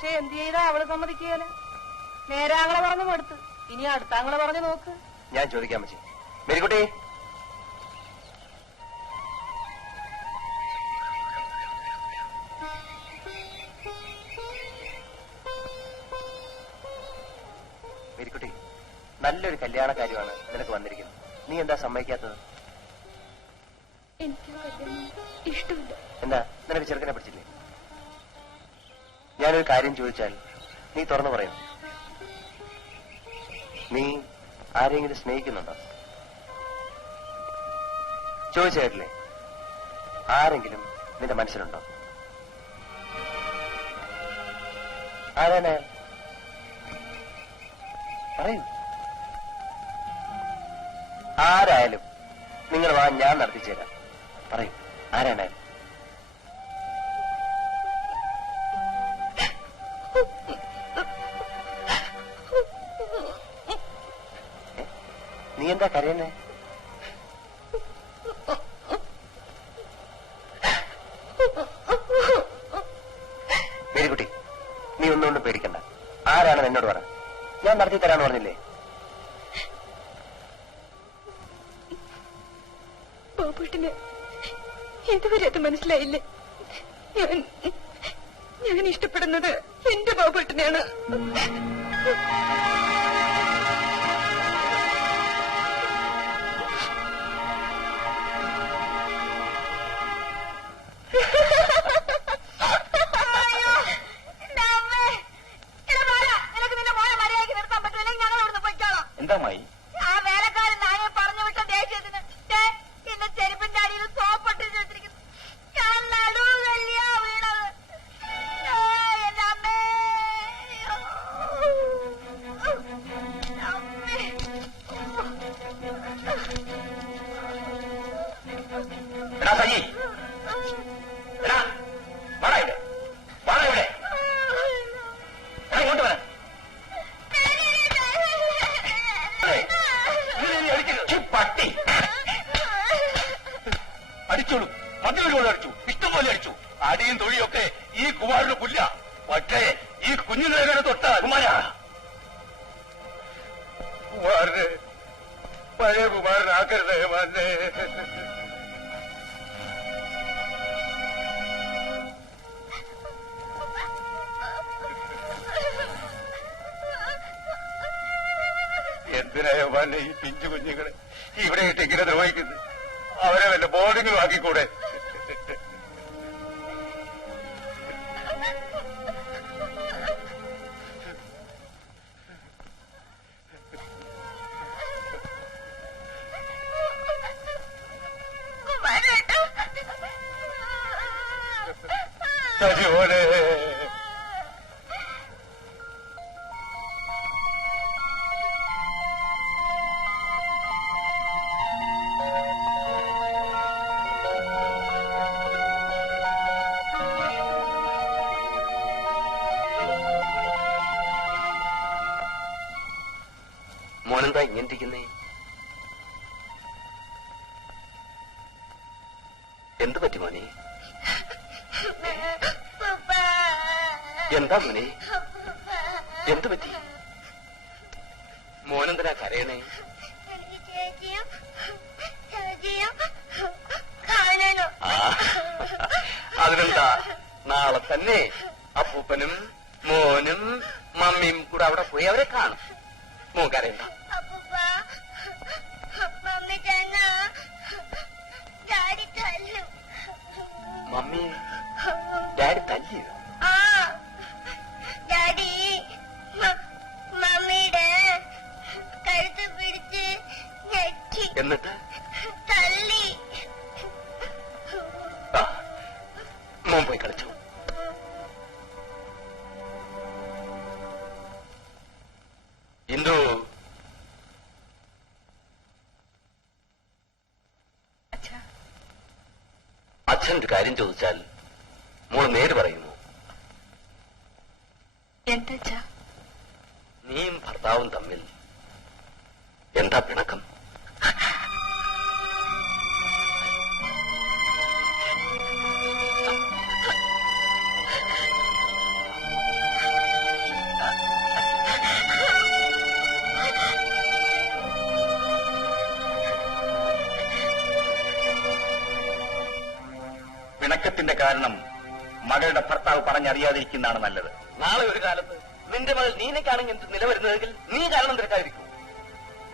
പക്ഷെ എന്ത് ചെയ്താ അവൾ സമ്മതിക്കുകയല്ല നേരാങ്ങളെ പറഞ്ഞു കൊടുത്ത്. ഇനി അടുത്താങ്ങളെ പറഞ്ഞു നോക്ക്. ഞാൻ ചോദിക്കാൻ പറ്റി മേരിക്കുട്ടി. മേരിക്കുട്ടി നല്ലൊരു കല്യാണ കാര്യമാണ് നിനക്ക് വന്നിരിക്കുന്നത്. നീ എന്താ സമ്മതിക്കാത്തത്? എനിക്ക് ഇഷ്ടമില്ല. എന്താ? നിനക്ക് ചെറുക്കനെ പിടിച്ചില്ലേ? ഞാനൊരു കാര്യം ചോദിച്ചാൽ നീ തുറന്നു പറയും. നീ ആരെങ്കിലും സ്നേഹിക്കുന്നുണ്ടോ? ചോദിച്ചേട്ടില്ലേ ആരെങ്കിലും നിന്റെ മനസ്സിലുണ്ടോ? ആരാണ്? പറയൂ. ആരായാലും നിങ്ങൾ വാ ഞാൻ നടത്തിച്ചേരാം. പറയൂ. ആരാണ്? നീ എന്താ കരയുന്നേ? മേരിക്കുട്ടി നീ ഒന്നുകൊണ്ട് പേടിക്കണ്ട. ആരാണ് എന്നോട് പറ. ഞാൻ നടത്തി തരാന്ന് പറഞ്ഞില്ലേ? ബാബുട്ടിന് ഇതുവരെ അത് മനസ്സിലായില്ലേ? ഞാൻ ഞാൻ ഇഷ്ടപ്പെടുന്നത് എന്റെ ബാബുട്ടിനെയാണ്. എടാ സജി എടാ വാടാ ഇവിടെ വാടാ ഇവിടെ. ഇങ്ങോട്ട് വരാ. പട്ടി. അടിച്ചോളൂ. മദ്യവരോട് അടിച്ചു. ഇഷ്ടം പോലെ അടിച്ചു. അടിയും തൊഴിയൊക്കെ മന്നെ ഈ പിഞ്ചു കുഞ്ഞുങ്ങളെ ഇവിടെ ഇട്ട് ഇങ്ങനെ ദ്രോഹിക്കുന്നത് അവരെ വല്ല ബോർഡിംഗിലും ആക്കിക്കൂടെ? സജിമോനെ. മോനെന്താ ഇങ്ങനെ ഇരിക്കുന്നേ? എന്ത് പറ്റി മോനെ? എന്താ മോനെ? എന്ത് പറ്റി? മോനെന്തിനാ കരയണേ? അതിനെന്താ? നാളെ തന്നെ അപ്പൂപ്പനും മോനും മമ്മിയും കൂടെ അവിടെ പോയി അവരെ കാണും. മോൻ കരയണ്ട. മമ്മി ഡാഡി തല്ലിയോ ആ ഡാഡി മ- മമ്മിയുടെ കഴുത്ത് പിടിച്ച് ഞെക്കി എന്നിട്ട് തല്ലി ആ, മോൻ പോയി കളിച്ചു ഇന്ദു അച്ഛൻ ഒരു കാര്യം ചോദിച്ചാൽ മോൾ നേര് പറയുമോ? എന്താ നീയും ഭർത്താവും തമ്മിൽ എന്താ പിണക്കം? പിണക്കത്തിന്റെ കാരണം മകളുടെ ഭർത്താവ് പറഞ്ഞറിയാതിരിക്കുന്നതാണ് നല്ലത്. നാളെ ഒരു കാലത്ത് നിന്റെ മകൾ നീനക്കാണെങ്കിൽ എന്ത് നിലവരുന്നതെങ്കിൽ നീ കാരണം തിരക്കാതിരിക്കും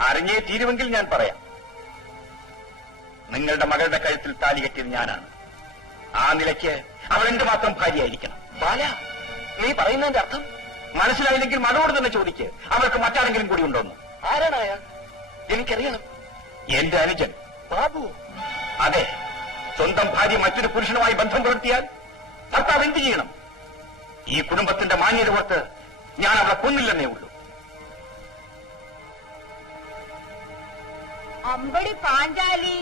അറിഞ്ഞേ തീരുമെങ്കിൽ ഞാൻ പറയാം. നിങ്ങളുടെ മകളുടെ കഴുത്തിൽ താലി കെട്ടിയത് ഞാനാണ്. ആ നിലയ്ക്ക് അവൾ എന്റെ മാത്രം ഭാര്യയായിരിക്കണം? ബാല നീ പറയുന്നതിന്റെ അർത്ഥം? മനസ്സിലായില്ലെങ്കിൽ മകളോട് തന്നെ ചോദിക്ക്. അവർക്ക് മറ്റാരെങ്കിലും കൂടി ഉണ്ടോന്ന്. ആരാണ് അയാൾ? എനിക്കറിയണം. എന്റെ അനുജൻ. ബാബു. അതെ. സ്വന്തം ഭാര്യ മറ്റൊരു പുരുഷനുമായി ബന്ധം പുലർത്തിയാൽ ഭർത്താവ് എന്ത് ചെയ്യണം? ഈ കുടുംബത്തിന്റെ മാന്യത ഓർത്ത് ഞാൻ അവളെ കൊന്നില്ലെന്നേ ഉള്ളൂ. അമ്പടി പാഞ്ചാലി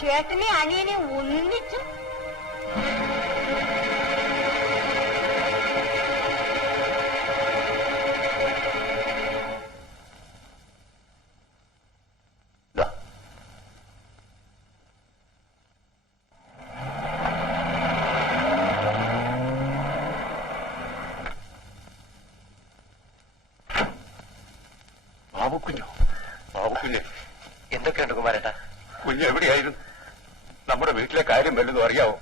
ചേട്ടനെ അനിയനെ ഒന്നിച്ചു. ബാബുക്കുഞ്ഞോ ബാബുക്കുഞ്ഞ് എന്തൊക്കെയുണ്ട് കുമാരേട്ട? കുഞ്ഞ് എവിടെയായിരുന്നു? നമ്മുടെ വീട്ടിലെ കാര്യം വല്ലതും അറിയാവോ?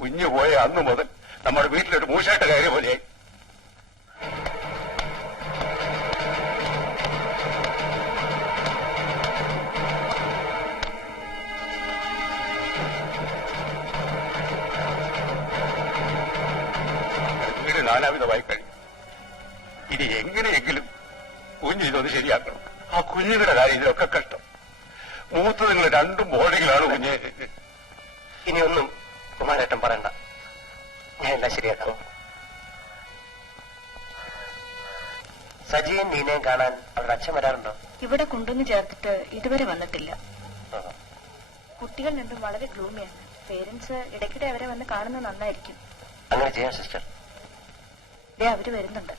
കുഞ്ഞു പോയ അന്ന് മുതൽ നമ്മുടെ വീട്ടിലൊരു മൂശാട്ട കാര്യം പോലെയായി. നാനാവിധമായി കഴിഞ്ഞു. ഇനി എങ്ങനെയെങ്കിലും കുഞ്ഞ് ഇതൊന്ന് ശരിയാക്കണം. ആ കുഞ്ഞുങ്ങളുടെ കാര്യം ഇതിലൊക്കെ കഷ്ടം. മൂത്ത് നിങ്ങൾ രണ്ടും ബോർഡിങ്ങിലാണ് കുഞ്ഞ്. ഇനിയൊന്നും കുമാരേട്ടൻ പറയണ്ട. ഞാൻ എല്ലാം ശരിയാക്കാം. സജിയും നീനയും കാണാൻ അവരുടെ അച്ഛൻ വരാറുണ്ടോ? ഇവിടെ കൊണ്ടുവന്ന് ചേർത്തിട്ട് ഇതുവരെ വന്നിട്ടില്ല. കുട്ടികൾ രണ്ടും വളരെ ഗ്ലൂമിയാണ്. പേരൻസ് ഇടയ്ക്കിടെ അവരെ വന്ന് കാണുന്നത് നന്നായിരിക്കും. അങ്ങനെ ചെയ്യാം സിസ്റ്റർ. അവർ വരുന്നുണ്ട്.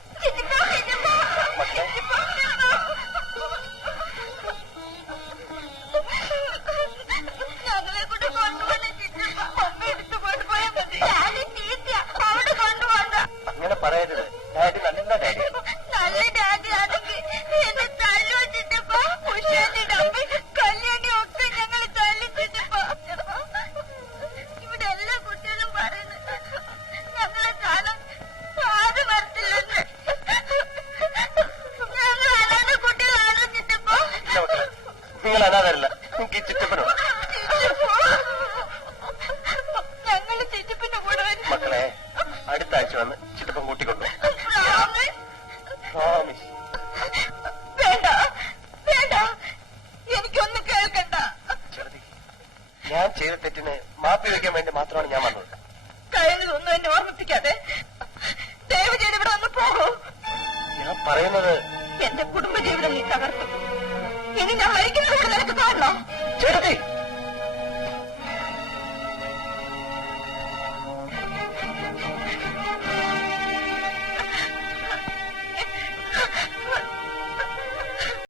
പറയരുത്. ചെയ്ത തെറ്റിന് മാപ്പി വയ്ക്കാൻ വേണ്ടി മാത്രമാണ് ഞാൻ വന്നത്. കഴിഞ്ഞതൊന്നും എന്നെ ഓർമ്മിപ്പിക്കാതെ ദയവ് ചെയ്ത് ഇവിടെ ഒന്ന് പോകൂ. ഞാൻ പറയുന്നത് എന്റെ കുടുംബജീവിതം നീ തകർത്തു